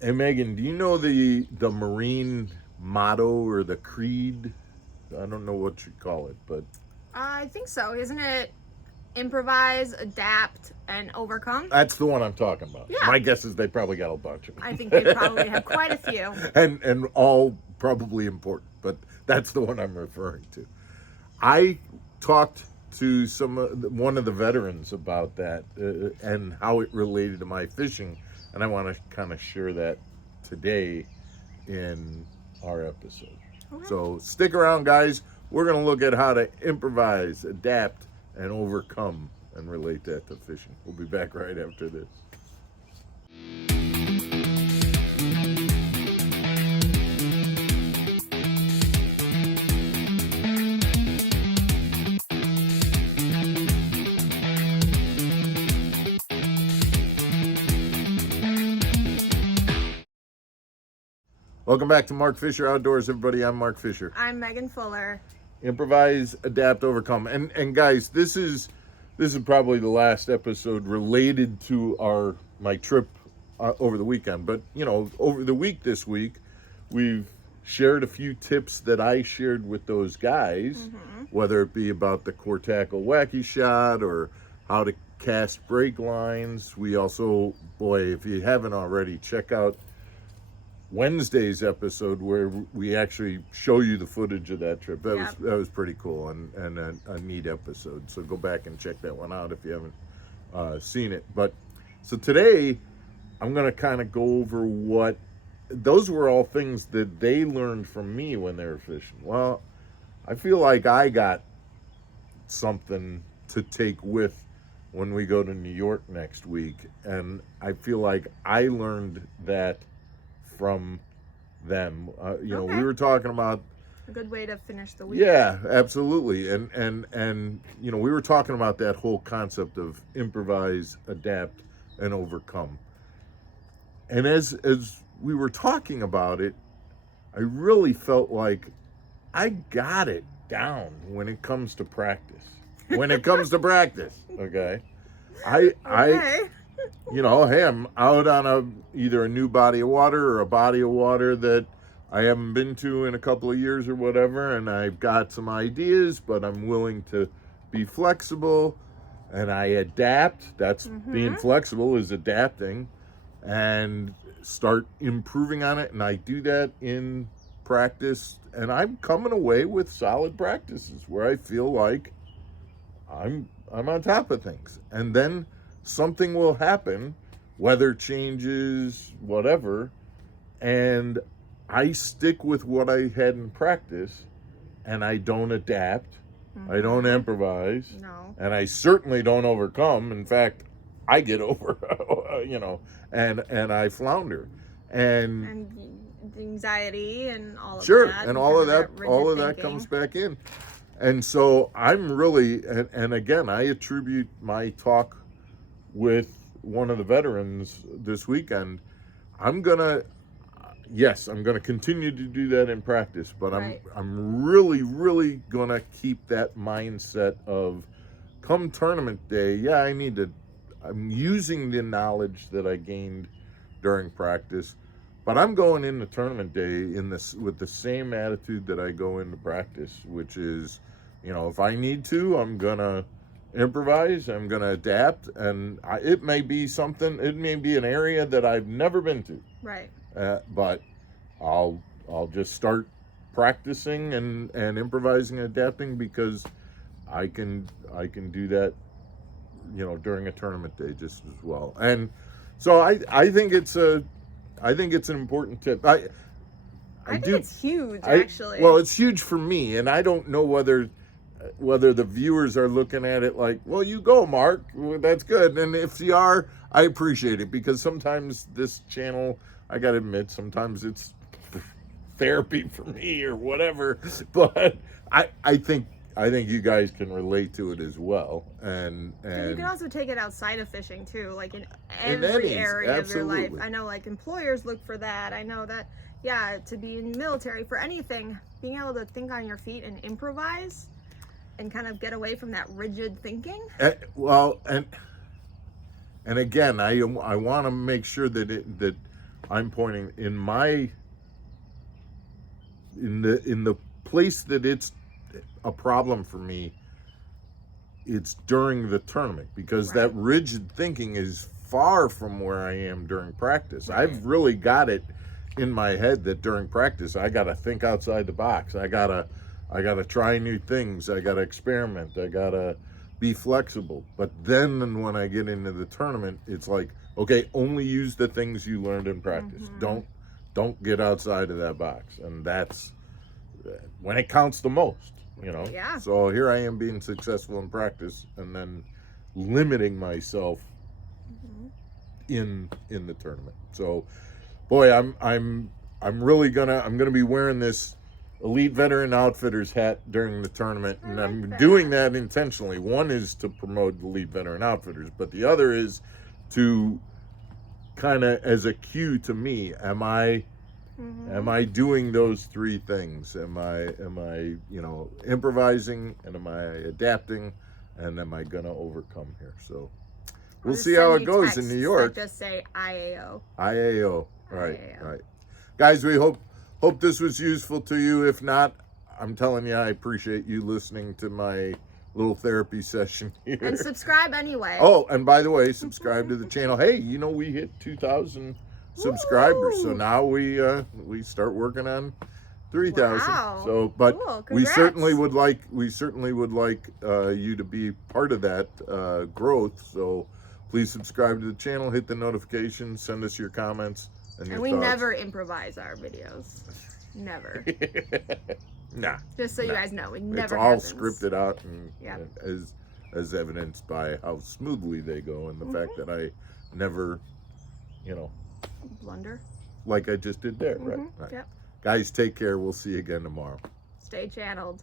Hey Megan, do you know the Marine motto or the creed? I don't know what you call it, but I think so. Isn't it improvise, adapt, and overcome? that's the one I'm talking about. Yeah. My guess is they probably got a bunch of I think they probably have them. quite a few. and all probably important, but that's the one I'm referring to. I talked to one of the veterans about that and how it related to my fishing, and I want to kind of share that today in our episode. Okay. So stick around, guys. We're going to look at how to improvise, adapt, and overcome and relate that to fishing. We'll be back right after this. Welcome back to Mark Fisher Outdoors, everybody. I'm Mark Fisher. I'm Megan Fuller. Improvise, adapt, overcome. And guys, this is probably the last episode related to my trip over the weekend. But over the week this week, we've shared a few tips that I shared with those guys, whether it be about the core tackle wacky shot or how to cast brake lines. We also, boy, if you haven't already, check out Wednesday's episode where we actually show you the footage of that trip. That was pretty cool and a neat episode. So go back and check that one out if you haven't seen it. But so today I'm going to kind of go over what those were all things that they learned from me when they were fishing. Well, I feel like I got something to take with when we go to New York next week, and I feel like I learned that from them. Okay. We were talking about A good way to finish the week. yeah, absolutely, and we were talking about that whole concept of improvise, adapt, and overcome. And as we were talking about it, I really felt like I got it down when it comes to practice. When it comes to practice, okay. I hey, I'm out on either a new body of water or a body of water that I haven't been to in a couple of years or whatever, and I've got some ideas, but I'm willing to be flexible and I adapt. That's being flexible is adapting and start improving on it, and I do that in practice, and I'm coming away with solid practices where I feel like I'm on top of things. And then something will happen, weather changes, whatever, and I stick with what I had in practice and I don't adapt. I don't improvise. No. And I certainly don't overcome. In fact, I get over, and I flounder. And anxiety and all of Sure, that. and all of that rigid comes thinking. back in. And so I'm really, and again, I attribute my talk with one of the veterans this weekend. I'm gonna, yes, I'm gonna continue to do that in practice, but Right. I'm really gonna keep that mindset of come tournament day. Yeah, I'm using the knowledge that I gained during practice, but I'm going into tournament day in this with the same attitude that I go into practice, which is, if I need to, I'm gonna improvise. I'm gonna adapt, and it may be something. It may be an area that I've never been to, Right. but I'll just start practicing and improvising and adapting because I can do that, during a tournament day just as well. And so I think it's an important tip. I think it's huge, actually. Well, it's huge for me, and I don't know whether the viewers are looking at it like, well, you go, Mark, well, that's good. And if you are, I appreciate it, because sometimes this channel, I gotta admit, sometimes it's therapy for me or whatever, but I think you guys can relate to it as well, and you can also take it outside of fishing too, like in In every any- area of your life. absolutely. I know, like, employers look for that. I know that, yeah, to be in the military, for anything, being able to think on your feet and improvise and kind of get away from that rigid thinking. well, and again, I want to make sure that I'm pointing in the place that it's a problem for me. It's during the tournament, because that rigid thinking is far from where I am during practice. I've really got it in my head that during practice I gotta think outside the box. I gotta try new things. I gotta experiment. I gotta be flexible. But then when I get into the tournament, it's like, okay, only use the things you learned in practice. Don't get outside of that box. And that's when it counts the most, you know. Yeah. So here I am being successful in practice, and then limiting myself in the tournament. So, boy, I'm really gonna be wearing this Elite Veteran Outfitters hat during the tournament, and I'm doing that intentionally. One is to promote Elite Veteran Outfitters, but the other is to kind of as a cue to me. Am I doing those three things? Am I improvising, and am I adapting, and am I gonna overcome here? So we'll see how it goes in New York. Just say IAO. IAO. Right. Guys, we hope this was useful to you. If not, I'm telling you, I appreciate you listening to my little therapy session here. And subscribe anyway. Oh, and by the way, subscribe to the channel. Hey, we hit 2,000 subscribers. Woo! So now we start working on 3,000. Wow. So, but cool. we certainly would like you to be part of that growth. So please subscribe to the channel, hit the notifications, send us your comments and your we thoughts. never improvise our videos. Never. Nah. Just so you guys know, it never It's all happens. scripted out, and as evidenced by how smoothly they go, and the fact that I never, blunder. Like I just did there, right? Yep. Guys, take care. We'll see you again tomorrow. Stay channeled.